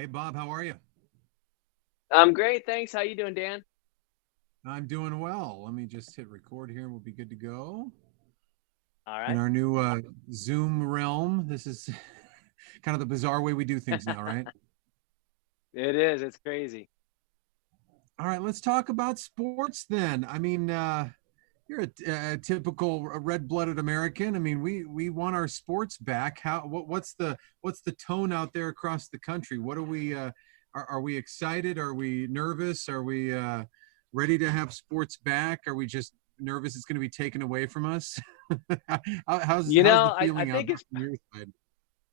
Hey Bob, how are you? I'm great, thanks. How you doing, Dan? I'm doing well. Let me just hit record here and we'll be good to go. All In right. our new Zoom realm, this is kind of the bizarre way we do things now, right? It is. It's crazy. All right, let's talk about sports then. You're a typical red-blooded American. I mean, we want our sports back. What's the tone out there across the country? What are we are we excited? Are we nervous? Are we ready to have sports back? Are we just nervous it's going to be taken away from us? You How's know, the I feeling out think there it's from your side?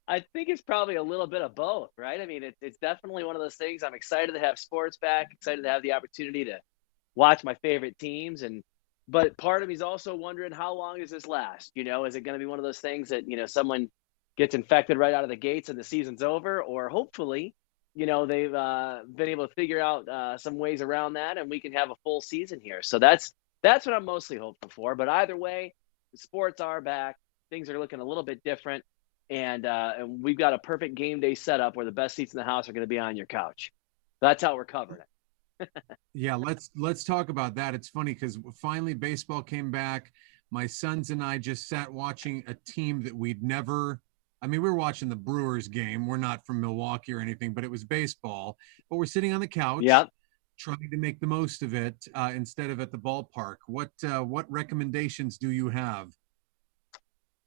I think it's probably a little bit of both, right? I mean, it's definitely one of those things. I'm excited to have sports back, excited to have the opportunity to watch my favorite teams, and but part of me is also wondering how long does this last? Is it going to be one of those things that someone gets infected right out of the gates and the season's over, or hopefully, they've been able to figure out some ways around that, and we can have a full season here. So that's what I'm mostly hopeful for. But either way, the sports are back. Things are looking a little bit different, and we've got a perfect game day setup where the best seats in the house are going to be on your couch. That's how we're covering it. Yeah, let's talk about that. It's funny because finally baseball came back. My sons and I just sat watching a team that we'd never. I mean, we were watching the Brewers game. We're not from Milwaukee or anything, but it was baseball. But we're sitting on the couch, Yeah. trying to make the most of it instead of at the ballpark. What recommendations do you have?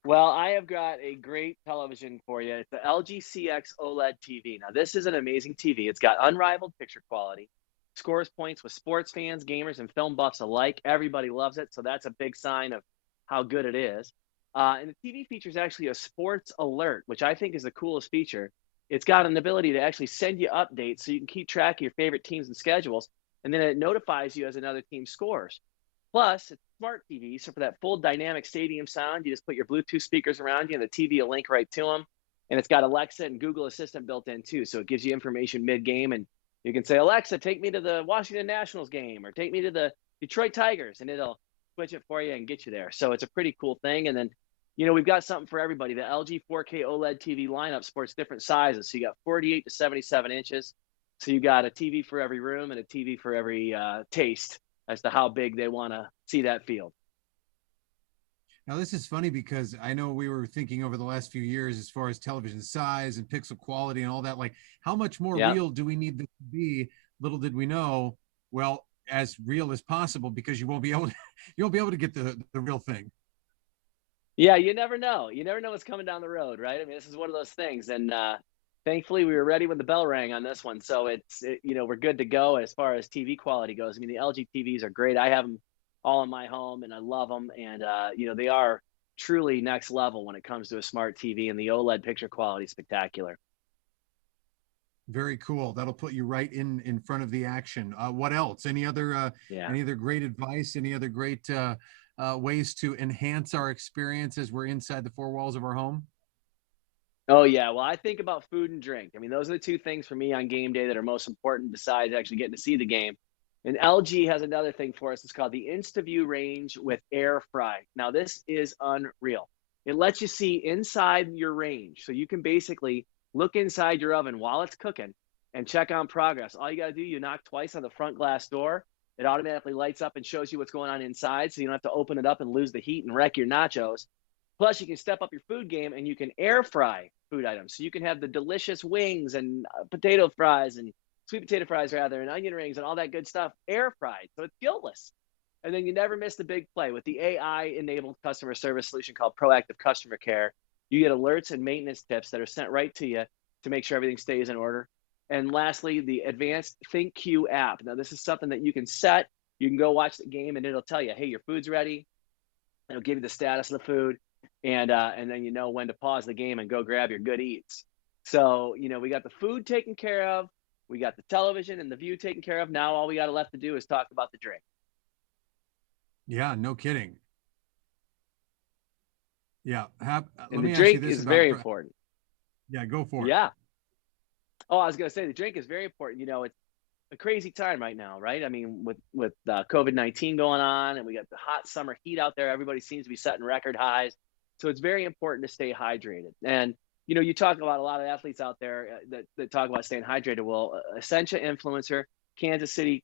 Well, I have got a great television for you. It's the LG CX OLED TV. Now, this is an amazing TV. It's got unrivaled picture quality, scores points with sports fans, gamers, and film buffs alike. Everybody loves it, so that's a big sign of how good it is. And the TV features actually a sports alert, which I think is the coolest feature. It's got an ability to actually send you updates so you can keep track of your favorite teams and schedules, and then it notifies you as another team scores. Plus, it's smart TV, so for that full dynamic stadium sound, you just put your Bluetooth speakers around you, and the TV will link right to them. And it's got Alexa and Google Assistant built in too, so it gives you information mid-game, and you can say, Alexa, take me to the Washington Nationals game, or take me to the Detroit Tigers, and it'll switch it for you and get you there. So it's a pretty cool thing. And then, we've got something for everybody. The LG 4K OLED TV lineup sports different sizes, so you got 48 to 77 inches. So you got a TV for every room and a TV for every taste as to how big they want to see that field. Now, this is funny because I know we were thinking over the last few years as far as television size and pixel quality and all that, like how much more Yeah. real do we need this to be? Little did we know, well, as real as possible because you won't be able to you won't be able to get the real thing. Yeah, you never know. You never know what's coming down the road, right? I mean, this is one of those things. And thankfully, we were ready when the bell rang on this one. So we're good to go as far as TV quality goes. I mean, the LG TVs are great. I have them all in my home and I love them. And, they are truly next level when it comes to a smart TV, and the OLED picture quality is spectacular. Very cool. That'll put you right in front of the action. What else? Yeah. Any other great advice? Any other great ways to enhance our experience as we're inside the four walls of our home? Oh yeah, well, I think about food and drink. I mean, those are the two things for me on game day that are most important besides actually getting to see the game. And LG has another thing for us. It's called the InstaView range with air fry. Now, this is unreal. It lets you see inside your range. So you can basically look inside your oven while it's cooking and check on progress. All you got to do, you knock twice on the front glass door. It automatically lights up and shows you what's going on inside. So you don't have to open it up and lose the heat and wreck your nachos. Plus, you can step up your food game and you can air fry food items. So you can have the delicious wings and potato fries and sweet potato fries, rather, and onion rings and all that good stuff air fried. So it's guiltless. And then you never miss the big play with the AI enabled customer service solution called Proactive Customer Care. You get alerts and maintenance tips that are sent right to you to make sure everything stays in order. And lastly, the advanced ThinkQ app. Now, this is something that you can set. You can go watch the game and it'll tell you, hey, your food's ready. It'll give you the status of the food, and then you know when to pause the game and go grab your good eats. So we got the food taken care of, we got the television and the view taken care of. Now all we got left to do is talk about the drink, Yeah, no kidding. Yeah. and Let the me ask you drink this is about. very important. Yeah, go for it. Yeah. Oh, I was gonna say the drink is very important. It's a crazy time right now, right? I mean, with COVID-19 going on, and we got the hot summer heat out there. Everybody seems to be setting record highs, so it's very important to stay hydrated. And you talk about a lot of athletes out there that talk about staying hydrated. Well, Essentia influencer, Kansas City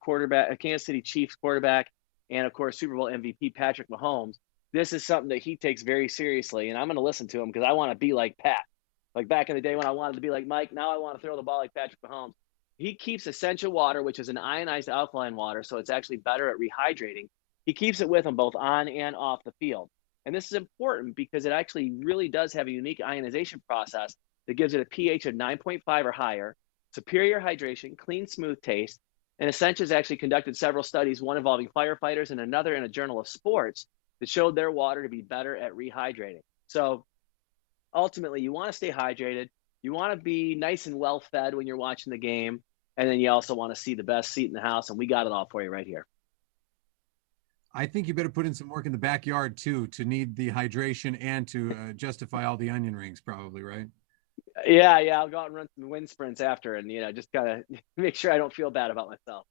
Chiefs quarterback, and of course Super Bowl MVP Patrick Mahomes. This is something that he takes very seriously, and I'm going to listen to him because I want to be like Pat. Like back in the day when I wanted to be like Mike, now I want to throw the ball like Patrick Mahomes. He keeps Essentia water, which is an ionized alkaline water, so it's actually better at rehydrating. He keeps it with him both on and off the field. And this is important because it actually really does have a unique ionization process that gives it a pH of 9.5 or higher, superior hydration, clean, smooth taste. And Essentia has actually conducted several studies, one involving firefighters and another in a journal of sports, that showed their water to be better at rehydrating. So ultimately, you want to stay hydrated. You want to be nice and well fed when you're watching the game. And then you also want to see the best seat in the house. And we got it all for you right here. I think you better put in some work in the backyard too to need the hydration and to justify all the onion rings, probably, right? Yeah, yeah. I'll go out and run some wind sprints after and, just kind of make sure I don't feel bad about myself.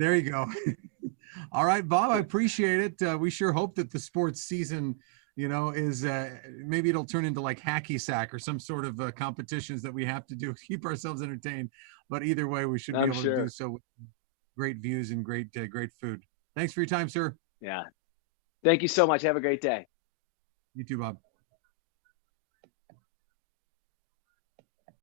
There you go. All right, Bob, I appreciate it. We sure hope that the sports season, is maybe it'll turn into like hacky sack or some sort of competitions that we have to do to keep ourselves entertained. But either way, we should be I'm able to do sure. so with great views and great food. Thanks for your time, sir. Yeah. Thank you so much. Have a great day. You too, Bob.